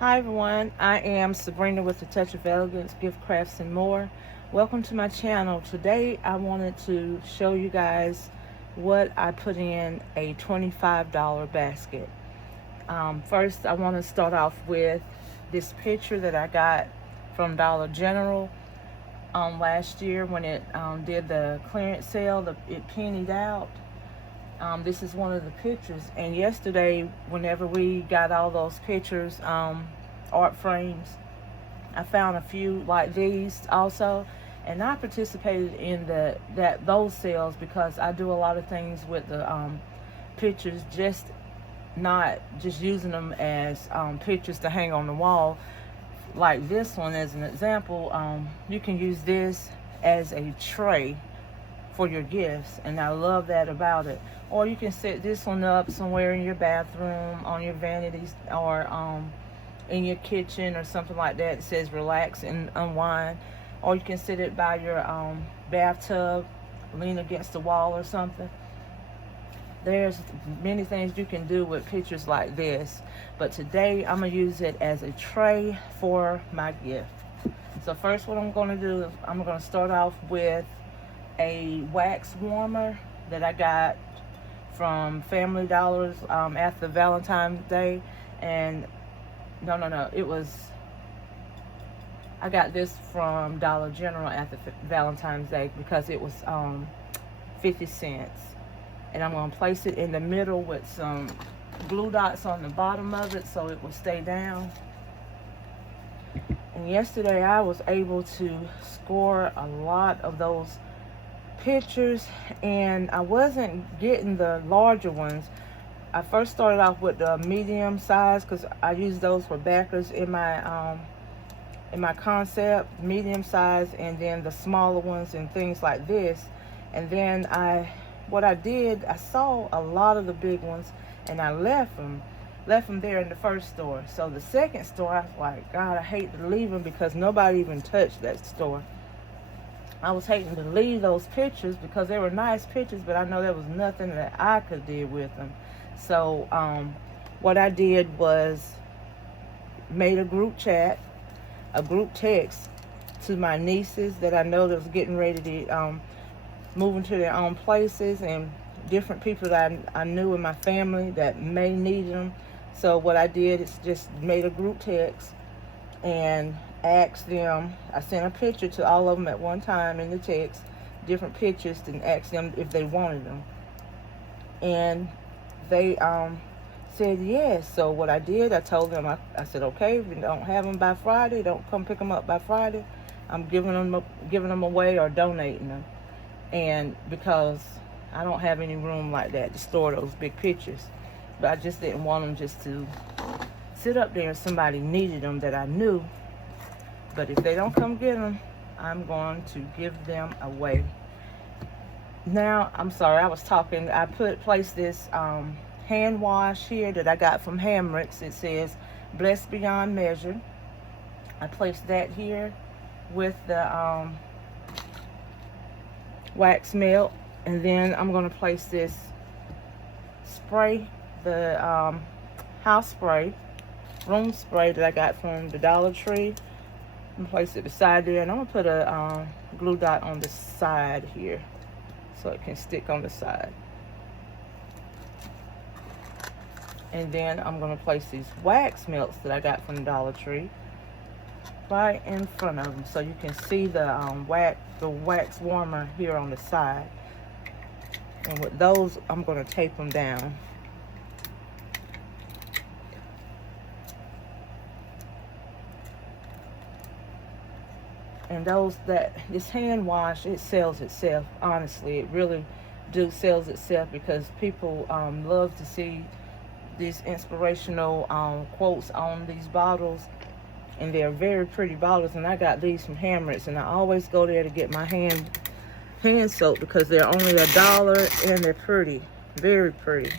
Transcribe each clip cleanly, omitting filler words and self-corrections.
Hi everyone, I am Sabrina with A Touch of Elegance, Gift Crafts and more. Welcome to my channel. Today I wanted to show you guys what I put in a $25 basket. First I want to start off with this picture that I got from Dollar General last year when it did the clearance sale. It pennied out. This is one of the pictures, and yesterday whenever we got all those pictures, art frames, I found a few like these also, and I participated in those sales because I do a lot of things with the pictures, just not just using them as pictures to hang on the wall. Like this one as an example, you can use this as a tray for your gifts, and I love that about it. Or you can set this one up somewhere in your bathroom, on your vanities, or in your kitchen or something like that. It says relax and unwind. Or you can sit it by your bathtub, lean against the wall or something. There's many things you can do with pictures like this, but today I'm going to use it as a tray for my gift. So first what I'm going to do is I'm going to start off with a wax warmer that I got from Family Dollars after Valentine's Day. And I got this from Dollar General after Valentine's Day because it was 50 cents. And I'm going to place it in the middle with some glue dots on the bottom of it so it will stay down. And yesterday I was able to score a lot of those pictures, and I wasn't getting the larger ones. I first started off with the medium size because I use those for backers in my concept, medium size, and then the smaller ones and things like this. And then I saw a lot of the big ones, and I left them there in the first store. So the second store, I was like, God, I hate to leave them because nobody even touched that store. I was hating to leave those pictures because they were nice pictures, but I know there was nothing that I could do with them. So what I did was made a group chat, a group text to my nieces that I know that was getting ready to move into their own places, and different people that I knew in my family that may need them. So what I did is just made a group text and asked them. I sent a picture to all of them at one time in the text, different pictures, and asked them if they wanted them. And they said yes. So what I did, I told them, I said, okay, if you don't have them by Friday, don't come pick them up by Friday. I'm giving them away or donating them. And because I don't have any room like that to store those big pictures, but I just didn't want them just to sit up there if somebody needed them that I knew. But if they don't come get them, I'm going to give them away. Now, I'm sorry, I was talking. I placed this hand wash here that I got from Hamricks. It says Blessed Beyond Measure. I placed that here with the wax melt, and then I'm going to place this spray, the house spray, room spray that I got from the Dollar Tree, and place it beside there. And I'm going to put a glue dot on the side here so it can stick on the side. And then I'm going to place these wax melts that I got from the Dollar Tree right in front of them so you can see the wax warmer here on the side. And with those, I'm going to tape them down. And this hand wash, it sells itself. Honestly, it really sells itself because people love to see these inspirational quotes on these bottles, and they're very pretty bottles. And I got these from Hamricks, and I always go there to get my hand soap because they're only $1 and they're pretty, very pretty.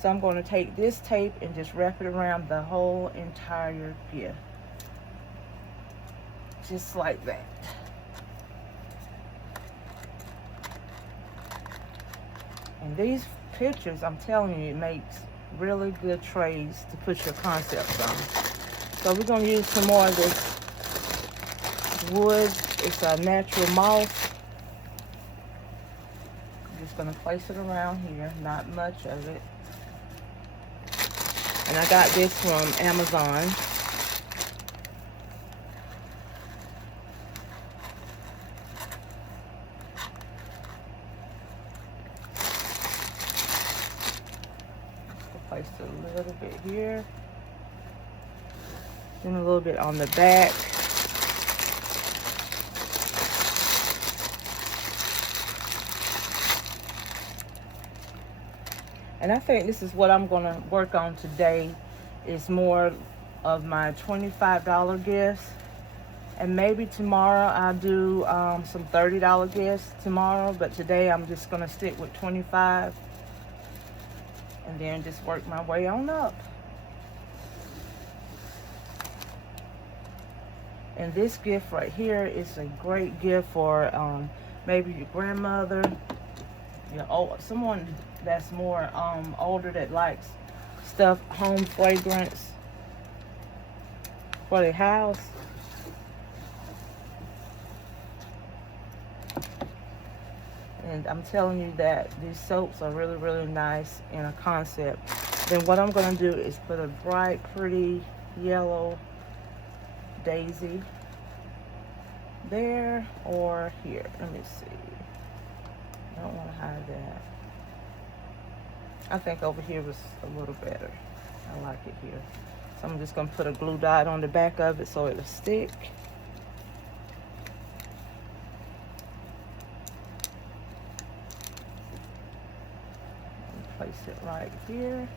So I'm going to take this tape and just wrap it around the whole entire gift. Just like that. And these pictures, I'm telling you, it makes really good trays to put your concepts on. So we're going to use some more of this wood. It's a natural moss. I'm just going to place it around here, not much of it. And I got this from Amazon. Place it a little bit here. Then a little bit on the back. And I think this is what I'm going to work on today. Is more of my $25 gifts. And maybe tomorrow I'll do some $30 gifts tomorrow. But today I'm just going to stick with 25. And then just work my way on up. And this gift right here is a great gift for maybe your grandmother, someone that's more older that likes stuff, home fragrance for their house. And I'm telling you that these soaps are really, really nice in a concept. Then what I'm going to do is put a bright, pretty yellow daisy there or here. Let me see. I don't want to hide that. I think over here was a little better. I like it here. So I'm just going to put a glue dot on the back of it so it'll stick. Place it right here.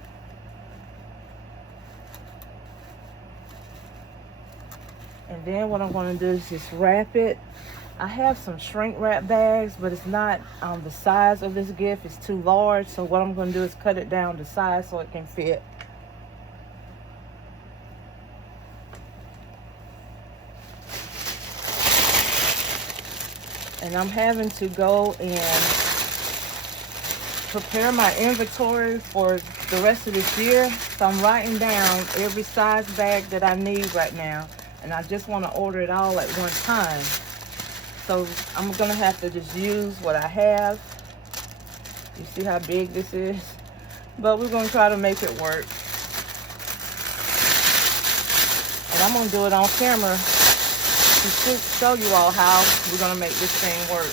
And then what I'm going to do is just wrap it. I have some shrink wrap bags, but it's not the size of this gift. It's too large. So what I'm going to do is cut it down to size so it can fit. And I'm having to go and prepare my inventory for the rest of this year. So I'm writing down every size bag that I need right now. And I just want to order it all at one time. So I'm going to have to just use what I have. You see how big this is? But we're going to try to make it work. And I'm going to do it on camera to show you all how we're going to make this thing work.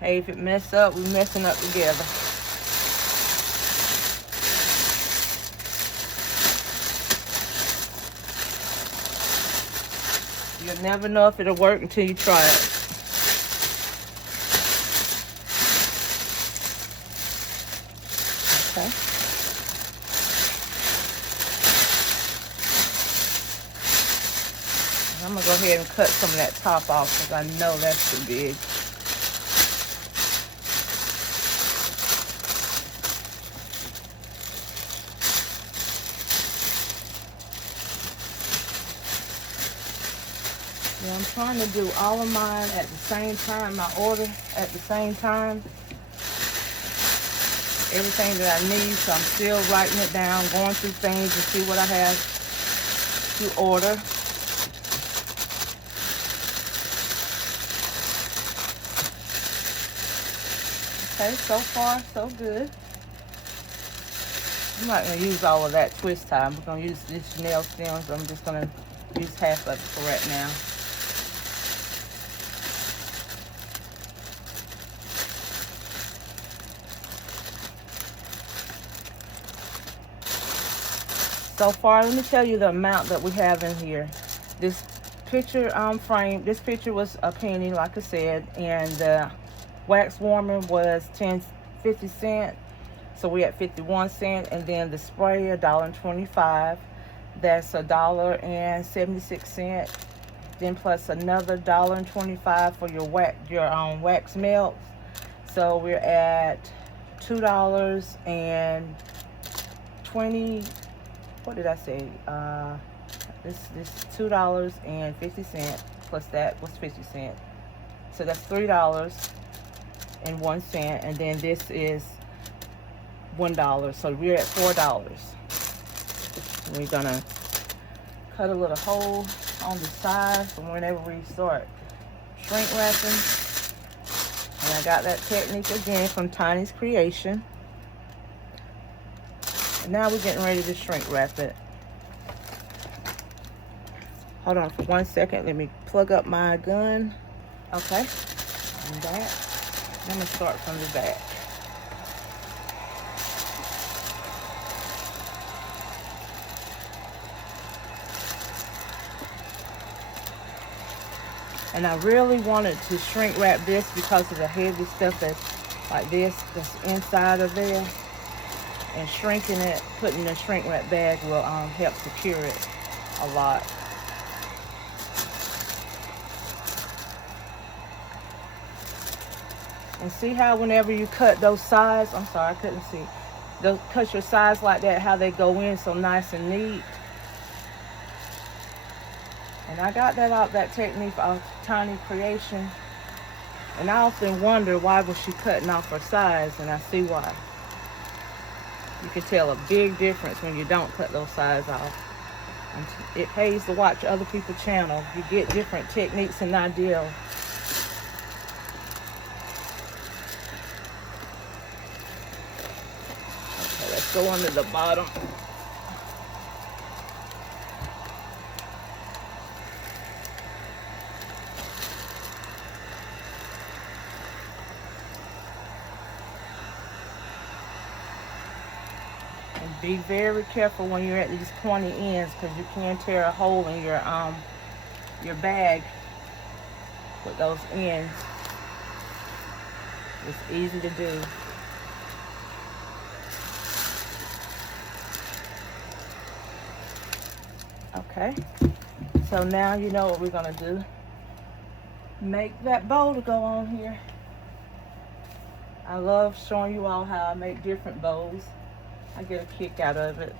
Hey, if it mess up, we're messing up together. You'll never know if it'll work until you try it. Okay. And I'm going to go ahead and cut some of that top off because I know that's too big. Yeah, I'm trying to do all of mine at the same time, my order at the same time. Everything that I need, so I'm still writing it down, going through things to see what I have to order. Okay, so far, so good. I'm not going to use all of that twist tie. I'm going to use this nail stems. I'm just going to use half of it for right now. So far, let me tell you the amount that we have in here. This picture frame, this picture was a penny, like I said, and the wax warmer was 50 cents. So we at 51 cents, and then the spray $1.25. That's $1.76. Then plus another $1.25 for your wax melts. So we're at $2.20. What did I say? This $2.50 plus that was 50 cents. So that's $3.01. And then this is $1. So we're at $4. We're gonna cut a little hole on the side for whenever we start shrink wrapping. And I got that technique again from Tiny's Creation. And now we're getting ready to shrink wrap it. Hold on for 1 second. Let me plug up my gun. Okay. And that. I'm gonna start from the back. And I really wanted to shrink wrap this because of the heavy stuff that's like this, that's inside of there. And shrinking it, putting the shrink wrap bag will help secure it a lot. And see how whenever you cut those sides, I'm sorry, I couldn't see. Those, cut your sides like that, how they go in so nice and neat. And I got that technique off Tiny Creation. And I often wonder why was she cutting off her sides, and I see why. You can tell a big difference when you don't cut those sides off. And it pays to watch other people's channels. You get different techniques and ideas. Okay, let's go under the bottom. And be very careful when you're at these pointy ends, because you can tear a hole in your bag with those ends. It's easy to do. Okay, so now you know what we're gonna do. Make that bow to go on here. I love showing you all how I make different bows. I get a kick out of it.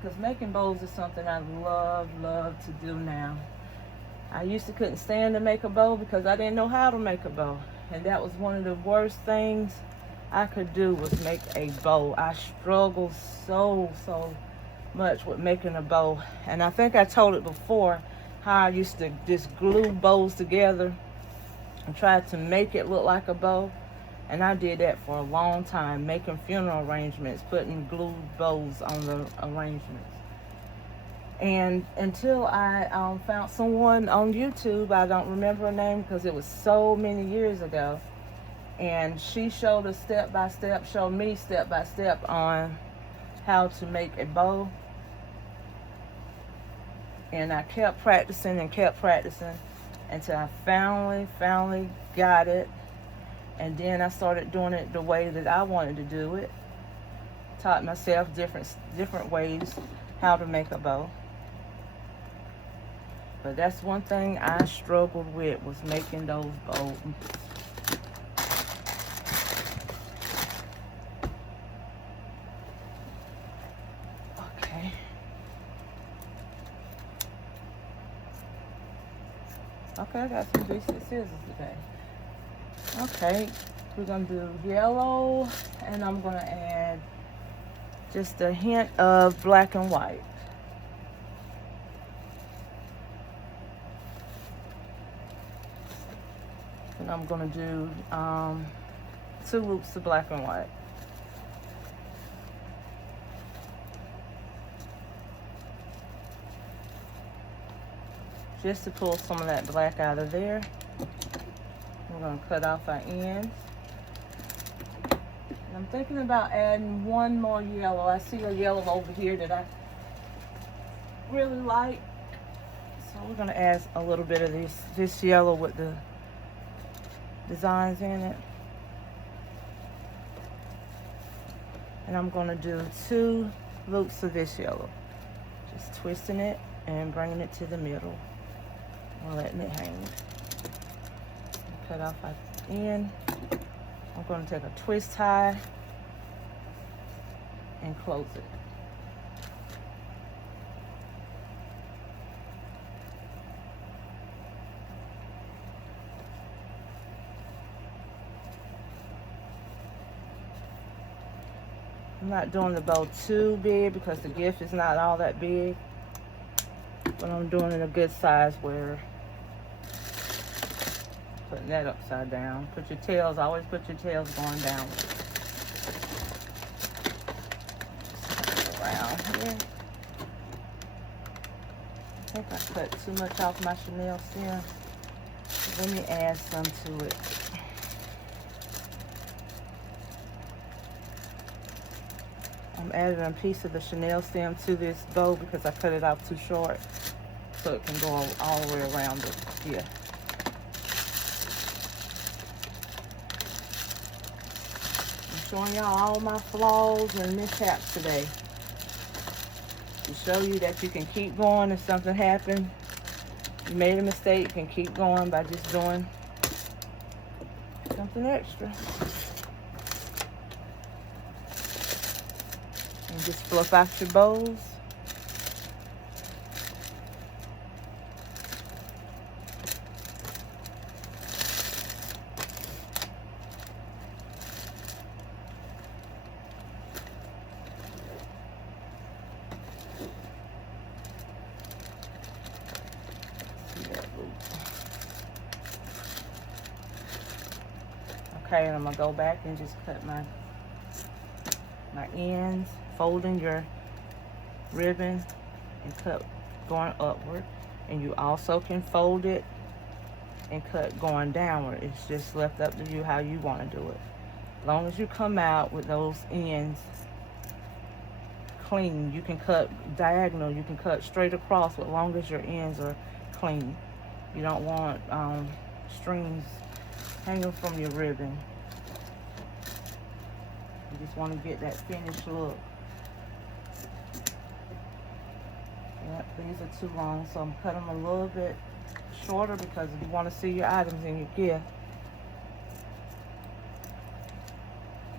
Because making bows is something I love to do now. I used to couldn't stand to make a bow because I didn't know how to make a bow. And that was one of the worst things I could do, was make a bow. I struggled so much with making a bow. And I think I told it before how I used to just glue bows together and try to make it look like a bow. And I did that for a long time, making funeral arrangements, putting glued bows on the arrangements. And until I found someone on YouTube, I don't remember her name because it was so many years ago, and she showed us showed me step by step on how to make a bow. And I kept practicing until I finally got it. And then I started doing it the way that I wanted to do it. Taught myself different ways how to make a bow. But that's one thing I struggled with, was making those bows. Okay. Okay, I got some decent scissors today. Okay, we're gonna do yellow, and I'm gonna add just a hint of black and white. And I'm gonna do 2 loops of black and white. Just to pull some of that black out of there. We're going to cut off our ends. And I'm thinking about adding one more yellow. I see a yellow over here that I really like. So we're going to add a little bit of this yellow with the designs in it. And I'm going to do 2 loops of this yellow. Just twisting it and bringing it to the middle and letting it hang. Cut off our end. I'm going to take a twist tie and close it. I'm not doing the bow too big because the gift is not all that big, but I'm doing it a good size where putting that upside down. Put your tails, always put your tails going down. Around here. I think I cut too much off my chenille stem. Let me add some to it. I'm adding a piece of the chenille stem to this bow because I cut it off too short, so it can go all the way around it here. I'm showing y'all all my flaws and mishaps today to show you that you can keep going if something happened. You made a mistake, you can keep going by just doing something extra. And just fluff out your bows. Okay, and I'm gonna go back and just cut my ends, folding your ribbon and cut going upward. And you also can fold it and cut going downward. It's just left up to you how you want to do it. As long as you come out with those ends clean, you can cut diagonal, you can cut straight across, as long as your ends are clean. You don't want strings hanging from your ribbon. You just want to get that finished look. Yep, these are too long, so I'm cutting them a little bit shorter because you want to see your items in your gift.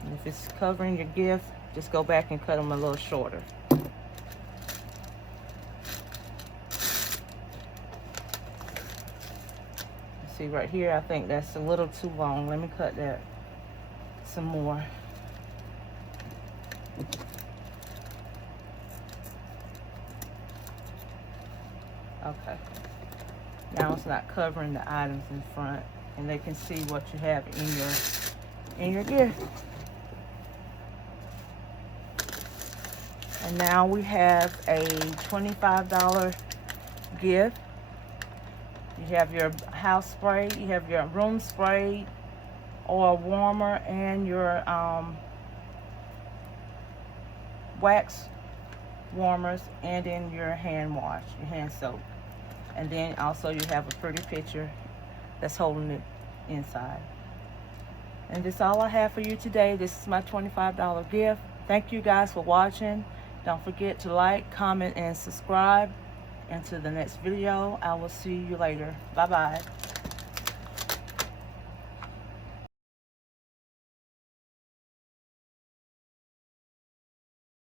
And if it's covering your gift, just go back and cut them a little shorter. See right here, I think that's a little too long. Let me cut that some more. Okay. Now it's not covering the items in front, and they can see what you have in your gift. And now we have a $25 gift. You have your house spray, you have your room spray or warmer, and your wax warmers, and then your hand wash, your hand soap. And then also you have a pretty picture that's holding it inside. And that's all I have for you today. This is my $25 gift. Thank you guys for watching. Don't forget to like, comment, and subscribe. Until the next video, I will see you later. Bye-bye.